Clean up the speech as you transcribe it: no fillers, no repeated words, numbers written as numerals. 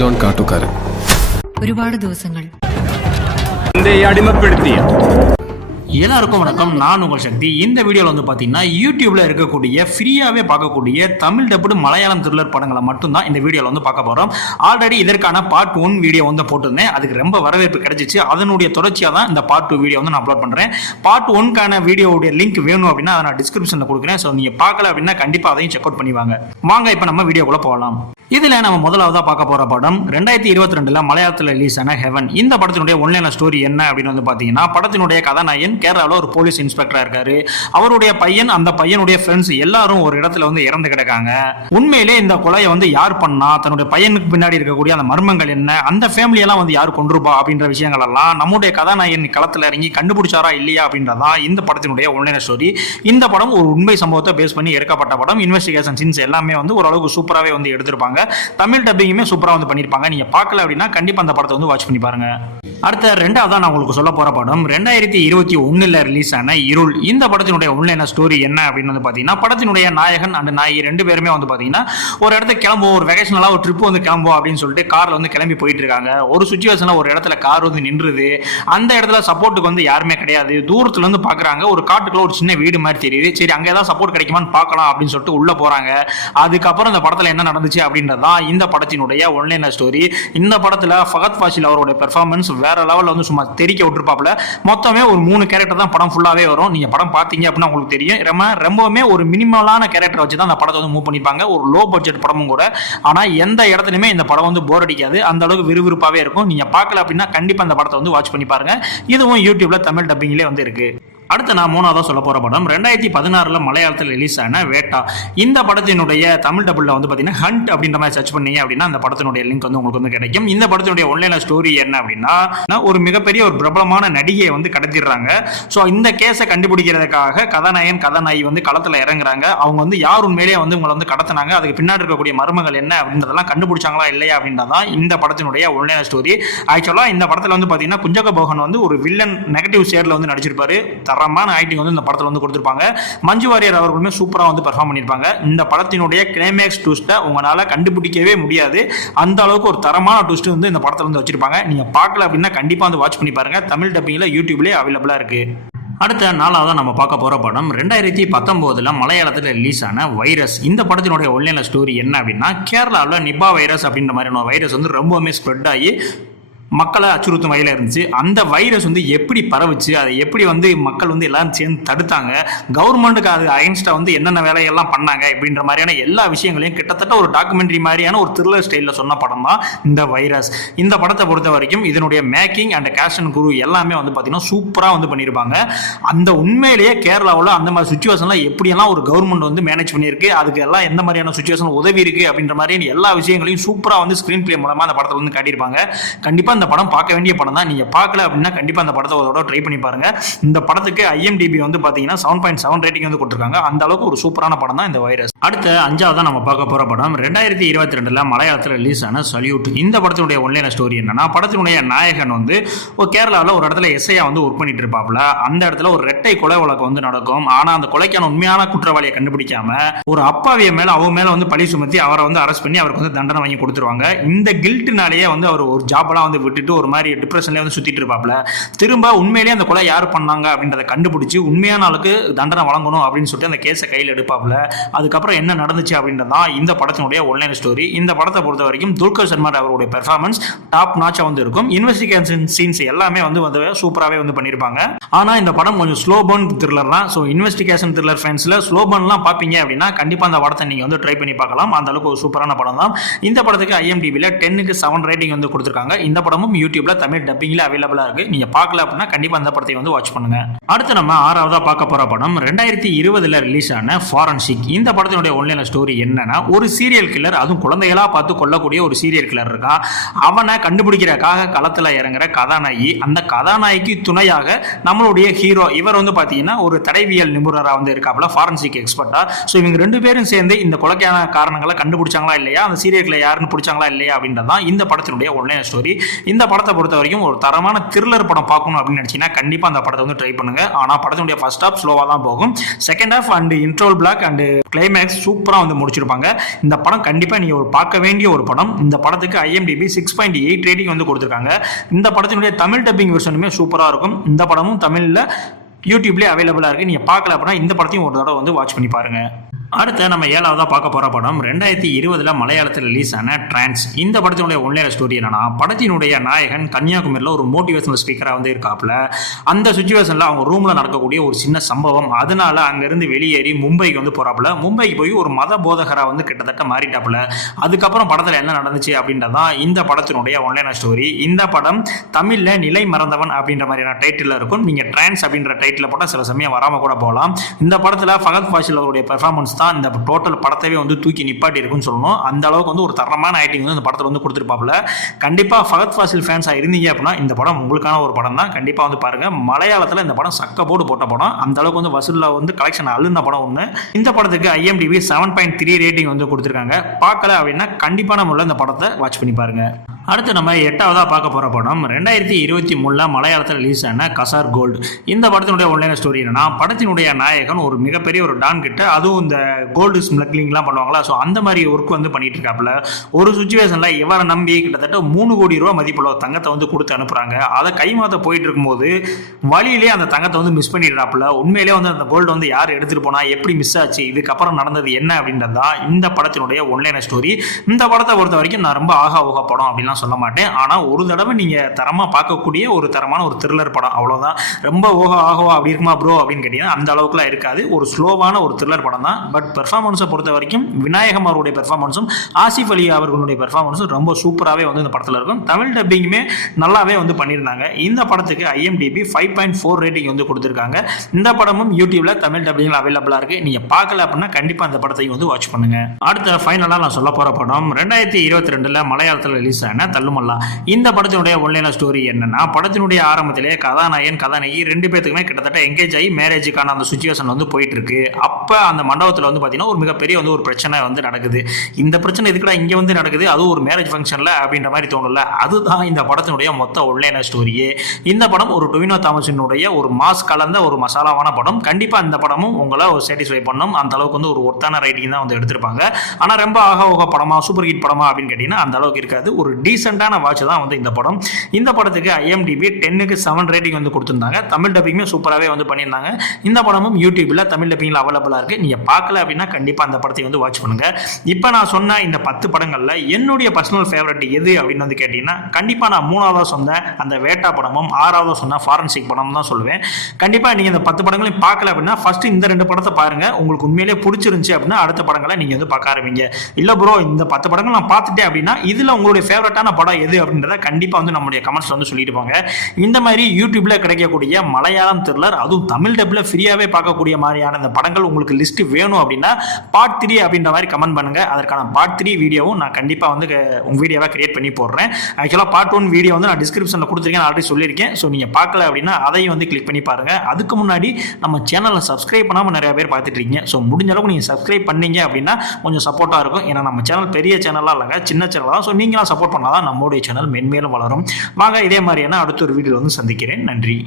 John കാട്ടുകാരൻ. ഒരുപാട് ദിവസങ്ങൾ അടിമപ്പെടുത്തിയ எல்லாருக்கும் வணக்கம். நான் உங்கள் சக்தி. இந்த வீடியோவில் வந்து பார்த்தீங்கன்னா யூடியூப்ல இருக்கக்கூடிய ஃப்ரீயாகவே பார்க்கக்கூடிய தமிழ் டப்புடு மலையாளம் த்ரில்லர் படங்களை மட்டும்தான் இந்த வீடியோவில் வந்து பார்க்க போகிறோம். ஆல்ரெடி இதற்கான பார்ட் 1 வீடியோ வந்து போட்டிருந்தேன். அதுக்கு ரொம்ப வரவேற்பு கிடைச்சிச்சு. அதனுடைய தொடர்ச்சியாக தான் இந்த பார்ட் 2 வீடியோ வந்து நான் அப்லோட் பண்ணுறேன். பார்ட் 1க்கான வீடியோவுடைய லிங்க் வேணும் அப்படின்னா அதை நான் டிஸ்கிரிப்ஷனில் கொடுக்குறேன். ஸோ நீங்கள் பார்க்கல அப்படின்னா கண்டிப்பாக அதையும் செக் அவுட் பண்ணி வாங்க இப்போ நம்ம வீடியோக்குள்ளே போகலாம். இதில் நம்ம முதலாவதாக பார்க்க போகிற படம் 2022 மலையாளத்தில் ரிலீஸ் ஆன ஹெவன். இந்த படத்தினுடைய ஒன்லைன் ஸ்டோரி என்ன அப்படின்னு வந்து பார்த்தீங்கன்னா, படத்தினுடைய கதாநாயகன் கேரளாவில் ஒரு போலீஸ் இன்ஸ்பெக்டரா இருக்காரு. அவருடைய பையன், அந்த பையனுடைய ஃப்ரெண்ட்ஸ் எல்லாரும் ஒரு இடத்துல வந்து இறந்து கிடக்காங்க. உண்மையிலே இந்த கொலையை வந்து யார் பண்ணா, தன்னுடைய பையனுக்கு பின்னாடி இருக்கக்கூடிய அந்த மர்மங்கள் என்ன, அந்த ஃபேமிலி எல்லாம் வந்து யார் கொண்டிருப்பா அப்படின்ற விஷயங்கள் எல்லாம் நம்முடைய கதாநாயகன் களத்தில் இறங்கி கண்டுபிடிச்சாரா இல்லையா அப்படின்றதான் இந்த படத்தினுடைய ஒன்லைன் ஸ்டோரி. இந்த படம் ஒரு உண்மை சம்பவத்தை பேஸ் பண்ணி எடுக்கப்பட்ட படம். இன்வெஸ்டிகேஷன் சீன்ஸ் எல்லாமே வந்து ஓரளவுக்கு சூப்பராகவே வந்து எடுத்திருப்பாங்க. தமிழ் டப்பிங்குமே சூப்பரா வந்து பண்ணிருப்பாங்க. நீங்க பார்க்கல அப்படின்னா கண்டிப்பா அந்த படத்தை வந்து வாட்ச் பண்ணி பாருங்க. அடுத்த ரெண்டாவதா நான் உங்களுக்கு சொல்ல போற படம் 2021 ரிலீஸ் ஆன இருள். இந்த படத்தினுடைய உண்மையான ஸ்டோரி என்ன அப்படின்னு வந்து பாத்தீங்கன்னா, படத்தினுடைய நாயகன் அண்ட் நாயகி ரெண்டு பேருமே வந்து பாத்தீங்கன்னா ஒரு இடத்துக்கு கிளம்புவோம், ஒரு வெகேஷனலா ஒரு ட்ரிப் வந்து கிளம்புவோம் அப்படின்னு சொல்லிட்டு கார்ல வந்து கிளம்பி போயிட்டு இருக்காங்க. ஒரு சுச்சுவேஷன்ல ஒரு இடத்துல கார் வந்து நின்றுது. அந்த இடத்துல சப்போர்ட்டுக்கு வந்து யாருமே கிடையாது. தூரத்துல இருந்து பாக்குறாங்க, ஒரு காட்டுக்குள்ள ஒரு சின்ன வீடு மாதிரி தெரியுது. சரி, அங்க ஏதாவது சப்போர்ட் கிடைக்குமான்னு பார்க்கலாம் அப்படின்னு சொல்லிட்டு உள்ள போறாங்க. அதுக்கப்புறம் இந்த படத்துல என்ன நடந்துச்சு அப்படின்றதான் இந்த படத்தினுடைய ஒன்லைன் ஸ்டோரி. இந்த படத்துல ஃபகத் ஃபாசில் அவருடைய பெர்ஃபார்மன்ஸ் வேற லெவல்ல வந்து சும்மா தெரிக்க விட்டுருப்பாப்ல. மொத்தமே ஒரு 3 கேரக்டர் தான் படம் ஃபுல்லாவே வரும். நீங்க படம் பாத்தீங்க அப்படின்னா உங்களுக்கு தெரியும். ரொம்பவுமே ஒரு மினிமலான கேரக்டர் வச்சு தான் அந்த படத்தை வந்து மூவ் பண்ணிருப்பாங்க. ஒரு லோ பட்ஜெட் படமும் கூட. ஆனா எந்த இடத்துலயுமே இந்த படம் வந்து போர் அடிக்காது. அந்த அளவுக்கு விறுவிறுப்பாவே இருக்கும். நீங்க பார்க்கல அப்படின்னா கண்டிப்பா அந்த படத்தை வந்து வாட்ச் பண்ணி பாருங்க. இதுவும் யூடியூப்ல தமிழ் டப்பிங்லேயே வந்து இருக்கு. அடுத்து நான் மூணாவதாக சொல்ல போகிற படம் 2016 மலையாளத்தில் ரிலீஸ் ஆன வேட்டா. இந்த படத்தினுடைய தமிழ் டபுளில் வந்து பார்த்தீங்கன்னா ஹண்ட் அப்படின்ற மாதிரி சர்ச் பண்ணீங்க அப்படின்னா அந்த படத்தினுடைய லிங்க் வந்து உங்களுக்கு வந்து கிடைக்கும். இந்த படத்தினுடைய ஒன்லைன் ஸ்டோரி என்ன அப்படின்னா, ஒரு மிகப்பெரிய ஒரு பிரபலமான நடிகையை வந்து கடத்திடுறாங்க. ஸோ இந்த கேஸை கண்டுபிடிக்கிறதுக்காக கதாநாயகி வந்து களத்தில் இறங்குறாங்க. அவங்க வந்து யார் உண்மையிலேயே வந்து உங்களை வந்து கடத்தினாங்க, அதுக்கு பின்னாடி இருக்கக்கூடிய மர்மங்கள் என்ன அப்படின்றதெல்லாம் கண்டுபிடிச்சாங்களா இல்லையா அப்படின்றதான் இந்த படத்தினுடைய ஒன்லைன் ஸ்டோரி. ஆக்சுவலாக இந்த படத்தில் வந்து பார்த்தீங்கன்னா குஞ்சக போகன் வந்து ஒரு வில்லன் நெகட்டிவ் ஷேட்ல வந்து நடிச்சிருப்பாரு. தரமான ஆக்டிங் வந்து இந்த படத்துல வந்து கொடுத்திருப்பாங்க. மஞ்சு வாரியர் அவர்களுமே சூப்பரா வந்து பெர்ஃபார்ம் பண்ணிருப்பாங்க. இந்த படத்தினுடைய கிளைமேக்ஸ் ட்விஸ்ட்டை உங்களால கண்டுபிடிக்கவே முடியாது. அந்த அளவுக்கு ஒரு தரமான ட்விஸ்ட் வந்து இந்த படத்துல வந்து வச்சிருப்பாங்க. நீங்க பார்க்கல அப்படின்னா கண்டிப்பா வந்து வாட்ச் பண்ணி பாருங்க. தமிழ் டப்பிங்ல யூடியூப்லயே அவைலபிளா இருக்கு. அடுத்த நாளாக நம்ம பார்க்க போகிற படம் 2019 மலையாளத்தில் ரிலீஸ் ஆன வைரஸ். இந்த படத்தினுடைய ஒன்லைன் ஸ்டோரி என்ன அப்படின்னா, கேரளாவில் நிபா வைரஸ் அப்படின்ற மாதிரியான வைரஸ் வந்து ரொம்பவுமே ஸ்ப்ரெட் ஆகி மக்களை அச்சுறுத்தும் வகையில் இருந்துச்சு. அந்த வைரஸ் வந்து எப்படி பரவுச்சு, அதை எப்படி வந்து மக்கள் வந்து எல்லாரும் சேர்ந்து தடுத்தாங்க, கவர்மெண்ட்டுக்கு அது அகைன்ஸ்டாக வந்து என்னென்ன வேலையெல்லாம் பண்ணாங்க அப்படின்ற மாதிரியான எல்லா விஷயங்களையும் கிட்டத்தட்ட ஒரு டாக்குமெண்ட்ரி மாதிரியான ஒரு த்ரில்லர் ஸ்டைலில் சொன்ன படம் தான் இந்த வைரஸ். இந்த படத்தை பொறுத்த வரைக்கும் இதனுடைய மேக்கிங் அண்ட் கேஸ்ட் அண்ட் குரு எல்லாமே வந்து பார்த்தீங்கன்னா சூப்பராக வந்து பண்ணியிருப்பாங்க. அந்த உண்மையிலேயே கேரளாவில் அந்த மாதிரி சுச்சுவேஷன்லாம் எப்படியெல்லாம் ஒரு கவர்மெண்ட் வந்து மேனேஜ் பண்ணியிருக்கு, அதுக்கு எல்லாம் எந்த மாதிரியான சுச்சுவேஷன் உதவி இருக்கு அப்படின்ற மாதிரி எல்லா விஷயங்களையும் சூப்பராக வந்து ஸ்க்ரீன் பிளே மூலமாக அந்த படத்தில் வந்து காட்டியிருப்பாங்க. கண்டிப்பாக இந்த படம் பார்க்க வேண்டிய படம் தான். நீங்க பார்க்கல அப்படின்னா கண்டிப்பா அந்த படத்தை ஒரு ட்ரை பண்ணி பாருங்க. இந்த படத்துக்கு IMDb வந்து பாத்தீங்கன்னா 7.7 ரேட்டிங் வந்து கொடுத்திருக்காங்க. அந்த அளவுக்கு ஒரு சூப்பரான படம் தான் இந்த வைரஸ். அடுத்த அஞ்சாவதா நம்ம பார்க்க போற படம் 2022 மலையாளத்தில் ரிலீஸ் ஆன சல்யூட். இந்த படத்தினுடைய ஒன்லைன் ஸ்டோரி என்னன்னா, படத்தினுடைய நாயகன் வந்து கேரளாவில் ஒரு இடத்துல எஸ்ஐயா வந்து ஒர்க் பண்ணிட்டு இருப்பாப்ல. அந்த இடத்துல ஒரு ரெட்டை கொலை வழக்கு வந்து நடக்கும். ஆனா அந்த கொலைக்கான உண்மையான குற்றவாளியை கண்டுபிடிக்காம ஒரு அப்பாவிய மேல அவங்க மேல வந்து பழி சுமத்தி அவரை வந்து அரெஸ்ட் பண்ணி அவருக்கு வந்து தண்டனை வாங்கி கொடுத்துருவாங்க. இந்த கில்ட்னாலேயே வந்து அவர் ஒரு ஜாப்லாம் வந்து விட்டுட்டு ஒரு மாதிரி டிப்ரெஷன்ல வந்து சுத்திட்டு இருப்பாப்ல. திரும்ப உண்மையிலேயே அந்த கொலை யார் பண்ணாங்க அப்படின்றத கண்டுபிடிச்சு உண்மையான ஆளுக்கு தண்டனை வழங்கணும் அப்படின்னு சொல்லிட்டு அந்த கேஸை கையில் எடுப்பாப்ல. அதுக்கப்புறம் என்ன நடந்துச்சு அப்படின்றதான் இந்த படத்தினுடைய ஒன்லைன் ஸ்டோரி. இந்த படத்தை பொறுத்த வரைக்கும் துல்கர் சல்மான் அவருடைய பெர்ஃபார்மன்ஸ் டாப் நாச்சா வந்து இருக்கும். இன்வெஸ்டிகேஷன் சீன்ஸ் எல்லாமே வந்து சூப்பராகவே வந்து பண்ணியிருப்பாங்க. ஆனா இந்த படம் கொஞ்சம் ஸ்லோ பர்ன் த்ரில்லர் தான். ஸோ இன்வெஸ்டிகேஷன் த்ரில்லர் ஃபேன்ஸ்ல ஸ்லோ பர்ன்லாம் பார்ப்பீங்க அப்படின்னா கண்டிப்பா அந்த படத்தை நீங்க வந்து ட்ரை பண்ணி பார்க்கலாம். அந்த அளவுக்கு ஒரு சூப்பரான படம் தான். இந்த படத்துக்கு IMDbல 10க்கு 7 ரேட்டிங் வந்து கொடுத்திருக்காங்க. இந்த படமும் யூடியூப்ல தமிழ் டப்பிங்ல அவைலபிளா இருக்கு. நீங்க பார்க்கல அப்படின்னா கண்டிப்பா அந்த படத்தை வந்து வாட்ச் பண்ணுங்க. அடுத்து நம்ம ஆறாவதா பார்க்க போற படம் 2020 ரிலீஸ் ஆன ஃபாரன்சிக். இந்த படத்தினுடைய ஒன்லைன் ஸ்டோரி என்னன்னா, ஒரு சீரியல் கில்லர், அதுவும் குழந்தைகளா பார்த்து கொல்லக்கூடிய ஒரு சீரியல் கில்லர் இருக்கான். அவனை கண்டுபிடிக்கிறதுக்காக களத்துல இறங்குற கதாநாயகி. அந்த கதாநாயகிக்கு துணையாக நம்மளுடைய ஹீரோ, இவர் வந்து பாத்தீங்கன்னா ஒரு தடவியல் நிபுணரா வந்து இருக்காப்ல, ஃபாரன்சிக் எக்ஸ்பர்ட்டா. ஸோ இவங்க ரெண்டு பேரும் சேர்ந்து இந்த கொலைக்கான காரணங்களை கண்டுபிடிச்சாங்களா இல்லையா, அந்த சீரியல் கில்லர் யாருன்னு பிடிச்சாங்களா இல்லையா அப்படின்றதான் இந்த படத்தினுடைய ஒன்லைன் ஸ்டோரி. இந்த படத்தை பொறுத்த வரைக்கும் ஒரு தரமான த்ரில்லர் படம் பார்க்கணும் அப்படின்னு நினைச்சீங்கன்னா கண்டிப்பா அந்த படத்தை வந்து ட்ரை பண்ணுங்க. ஆனா படத்தினுடைய ஃபர்ஸ்ட் ஹாஃப் ஸ்லோவா தான் போகும். Second half and இன்ட்ரோல் black and climax சூப்பரா வந்து முடிச்சிருப்பாங்க. இந்த படம் கண்டிப்பா நீங்க ஒரு பார்க்க வேண்டிய ஒரு படம். இந்த படத்துக்கு IMDb 6.8 ரேட்டிங் வந்து கொடுத்திருக்காங்க. இந்த படத்தினுடைய தமிழ் டப்பிங் வெர்ஷனுமே சூப்பரா இருக்கும். இந்த படமும் தமிழ்ல யூடியூப்லேயே அவைலபிளாக இருக்குது. நீங்கள் பார்க்கல அப்படின்னா இந்த படத்தையும் ஒரு தடவை வந்து வாட்ச் பண்ணி பாருங்கள். அடுத்து நம்ம 7ஆவதாக பார்க்க போகிற படம் 2020 மலையாளத்தில் ரிலீஸ் ஆன டிரான்ஸ். இந்த படத்தினுடைய ஒன்லைன் ஸ்டோரி என்னன்னா, படத்தினுடைய நாயகன் கன்னியாகுமரியில் ஒரு மோட்டிவேஷனல் ஸ்பீக்கராக வந்து இருக்காப்புல. அந்த சுச்சுவேஷனில் அவங்க ரூமில் நடக்கக்கூடிய ஒரு சின்ன சம்பவம், அதனால அங்கேருந்து வெளியேறி மும்பைக்கு வந்து போகிறாப்புல. மும்பைக்கு போய் ஒரு மத போதகராக வந்து கிட்டத்தட்ட மாறிட்டாப்புல. அதுக்கப்புறம் படத்தில் என்ன நடந்துச்சு அப்படின்றதான் இந்த படத்தினுடைய ஒன்லைன் ஸ்டோரி. இந்த படம் தமிழில் நிலை மறந்தவன் அப்படின்ற மாதிரியான டைட்டில் இருக்கும். நீங்கள் டிரான்ஸ் அப்படின்ற டைட்டில் போட்டால் சில சமயம் வராமல் கூட போகலாம். இந்த படத்தில் ஃபகத் ஃபாசில் அவருடைய பெர்ஃபார்மன்ஸ் தான் இந்த டோட்டல் படத்தையே வந்து தூக்கி நிப்பாட்டி இருக்குன்னு சொல்லணும். அந்த அளவுக்கு வந்து ஒரு தரமான ஆக்டிங் வந்து இந்த படத்தில் வந்து கொடுத்துருப்பாப்புல. கண்டிப்பாக ஃபகத் ஃபாசில் ஃபேன்ஸாக இருந்தீங்க அப்படின்னா இந்த படம் உங்களுக்கான ஒரு படம் தான். கண்டிப்பாக வந்து பாருங்க. மலையாளத்தில் இந்த படம் சக்க போட்டு போட்ட படம். அந்த அளவுக்கு வந்து வசூலில் வந்து கலெக்ஷன் அழுந்த படம் ஒன்று. இந்த படத்துக்கு IMDb 7.3 ரேட்டிங் வந்து கொடுத்துருக்காங்க. பார்க்கல அப்படின்னா கண்டிப்பான முறையில் இந்த படத்தை வாட்ச் பண்ணி பாருங்க. அடுத்து நம்ம 8ஆவதாக பார்க்க போகிற படம் 2023 மலையாளத்தில் ரிலீஸ் ஆன கசார் கோல்டு. இந்த படத்தினுடைய ஒன்லைன் ஸ்டோரி என்னன்னா, படத்தினுடைய நாயகன் ஒரு மிகப்பெரிய ஒரு டான் கிட்ட, அதுவும் இந்த கோல்டு ஸ்மக்லிங்லாம் பண்ணுவாங்களா, ஸோ அந்த மாதிரி ஒர்க் வந்து பண்ணிட்டு இருக்காப்புல. ஒரு சுச்சுவேஷனில் இவரை நம்பி கிட்டத்தட்ட 3 கோடி ரூபா மதிப்புள்ள தங்கத்தை வந்து கொடுத்து அனுப்புகிறாங்க. அதை கைமாற்ற போயிட்டு இருக்கும்போது வழியிலே அந்த தங்கத்தை வந்து மிஸ் பண்ணிடுறாப்புல. உண்மையிலே வந்து அந்த கோல்டு வந்து யார் எடுத்துகிட்டு போனா, எப்படி மிஸ் ஆச்சு, இதுக்கப்புறம் நடந்தது என்ன அப்படின்றது தான் இந்த படத்தினுடைய ஒன்லைன் ஸ்டோரி. இந்த படத்தை பொறுத்த வரைக்கும் நான் ரொம்ப ஆகா ஊகா படம் அப்படின்லாம் சொல்ல மாட்டேன். ஆனால் ஒரு தடவை நீங்கள் தரமாக பார்க்கக்கூடிய ஒரு தரமான ஒரு த்ரில்லர் படம், அவ்வளோதான். ரொம்ப ஆகவா அப்படி இருக்குமா ப்ரோ அப்படின்னு கேட்டீங்கன்னா அந்த அளவுக்குலாம் இருக்காது. ஒரு ஸ்லோவான ஒரு த்ரில்லர் படம் தான். பட் பெர்ஃபார்மன்ஸை பொறுத்த வரைக்கும் விநாயகம் அவருடைய பெர்ஃபார்மன்ஸும் ஆசிஃப் அலி அவர்களுடைய பெர்ஃபார்மன்ஸும் ரொம்ப சூப்பராகவே வந்து இந்த படத்தில் இருக்கும். தமிழ் டப்பிங்குமே நல்லாவே வந்து பண்ணியிருந்தாங்க. இந்த படத்துக்கு IMDb 5.4 ரேட்டிங் வந்து கொடுத்துருக்காங்க. இந்த படமும் யூடியூப்ல தமிழ் டப்பிங்கில் அவைலபிளாக இருக்குது. நீங்கள் பார்க்கல அப்படின்னா கண்டிப்பாக அந்த படத்தையும் வந்து வாட்ச் பண்ணுங்க. அடுத்த ஃபைனலாக நான் சொல்ல போகிற படம் 2022 மலையாளத்தில் ரிலீஸ் ஆன தள்ளுமல்லா. இந்த படத்தினுடைய ஒன்லைன் ஸ்டோரி என்னன்னா, படத்தினுடைய ஆரம்பத்திலே கதாநாயகன் கதாநாயகி 2 பேத்துக்குமே கிட்டத்தட்ட எங்கேஜ் ஆகி மேரேஜுக்கான அந்த சுச்சுவேஷன் வந்து போயிட்டு இருக்கு. அப்போ அந்த மண்டபத்தில் வந்து பார்த்தீங்கன்னா ஒரு மிகப்பெரிய வந்து ஒரு பிரச்சனை வந்து நடக்குது. இந்த பிரச்சனை எதுக்குடா இங்கே வந்து நடக்குது, அதுவும் ஒரு மேரேஜ் ஃபங்க்ஷனில் அப்படின்ற மாதிரி தோணல. அதுதான் இந்த படத்தினுடைய மொத்த ஒன்லைன் ஸ்டோரியே. இந்த படம் ஒரு டொவினோ தாமஸினுடைய ஒரு மாஸ் கலந்த ஒரு மசாலாவான படம். கண்டிப்பாக இந்த படமும் உங்களை ஒரு சாட்டிஸ்ஃபை பண்ணும். அந்த அளவுக்கு வந்து ஒரு ஒர்த்தான ரைட்டிங் தான் வந்து எடுத்திருப்பாங்க. ஆனால் ரொம்ப ஆக படமா, சூப்பர் ஹிட் படமா அப்படின்னு கேட்டீங்கன்னா அந்த அளவுக்கு இருக்காது. ஒரு டீசென்டான வாட்ச் தான் வந்து இந்த படம். இந்த படத்துக்கு IMDb 10க்கு 7 ரேட்டிங் வந்து கொடுத்திருந்தாங்க. தமிழ் டப்பிங்குமே சூப்பராகவே வந்து பண்ணியிருந்தாங்க. இந்த படமும் யூடியூப்ல தமிழ் டப்பிங்கில் அவைலபிளாக இருக்கு. நீங்க பார்க்கல அப்படின்னா கண்டிப்பா அந்த படத்தை வந்து வாட்ச் பண்ணுங்க. இப்போ நான் சொன்ன இந்த 10 படங்கள்ல என்னுடைய பர்சனல் ஃபேவரட் எது அப்படின்னு வந்து கேட்டீங்கன்னா கண்டிப்பா நான் 3ஆவதா சொன்ன அந்த வேட்டா படமும் 6ஆவதா சொன்ன ஃபாரன்சிக் படம் தான் சொல்லுவேன். கண்டிப்பா நீங்க இந்த 10 படங்களையும் பார்க்கல அப்படின்னா ஃபர்ஸ்ட் இந்த 2 படத்தை பாருங்க. உங்களுக்கு உண்மையிலேயே பிடிச்சிருந்துச்சு அப்படின்னா அடுத்த படங்களை நீங்க வந்து பார்க்க ஆரம்பிங்க. இல்ல ப்ரோ இந்த 10 படங்கள் நான் பார்த்துட்டேன் அப்படின்னா இதுல உங்களுடைய ஃபேவரட்டான படம் எது அப்படின்றத கண்டிப்பா வந்து நம்மளுடைய கமெண்ட்ஸ்ல வந்து சொல்லிட்டு போங்க. இந்த மாதிரி யூடியூப்ல கிடைக்கக்கூடிய மலையாளம் த்ரில்லர், அதுவும் தமிழ் டப்ல ஃப்ரீயாவே பார்க்கக்கூடிய மாதிரியான இந்த படங்கள் உங்களுக்கு லிஸ்ட் வேணும் அப்படின்னா பார்ட் 3 அப்படின்ற மாதிரி கமெண்ட் பண்ணுங்க. அதற்கான பார்ட் 3 வீடியோவும் நான் கண்டிப்பா வந்து உங்க வீடியோவா கிரியேட் பண்ணி போடுறேன். ஆக்சுவலா பார்ட் 1 வீடியோ வந்து நான் டிஸ்கிரிப்ஷன்ல கொடுத்துருக்கேன், ஆல்ரெடி சொல்லியிருக்கேன். ஸோ நீங்க பார்க்கல அப்படின்னா அதையும் வந்து கிளிக் பண்ணி பாருங்க. அதுக்கு முன்னாடி நம்ம சேனலை சப்ஸ்கிரைப் பண்ணாம நிறைய பேர் பார்த்துட்டு இருக்கீங்க. ஸோ முடிஞ்ச அளவுக்கு நீங்க சப்ஸ்கிரைப் பண்ணீங்க அப்படின்னா கொஞ்சம் சப்போர்ட்டா இருக்கும். ஏன்னா நம்ம சேனல் பெரிய சேனலா இல்லைங்க, சின்ன சேனல் தான். ஸோ நீங்களும் சப்போர்ட் பண்ணாதான் நம்மளுடைய சேனல் மென்மேலும் வளரும். வாங்க இதே மாதிரியான அடுத்த ஒரு வீடியோ வந்து சந்திக்கிறேன். நன்றி.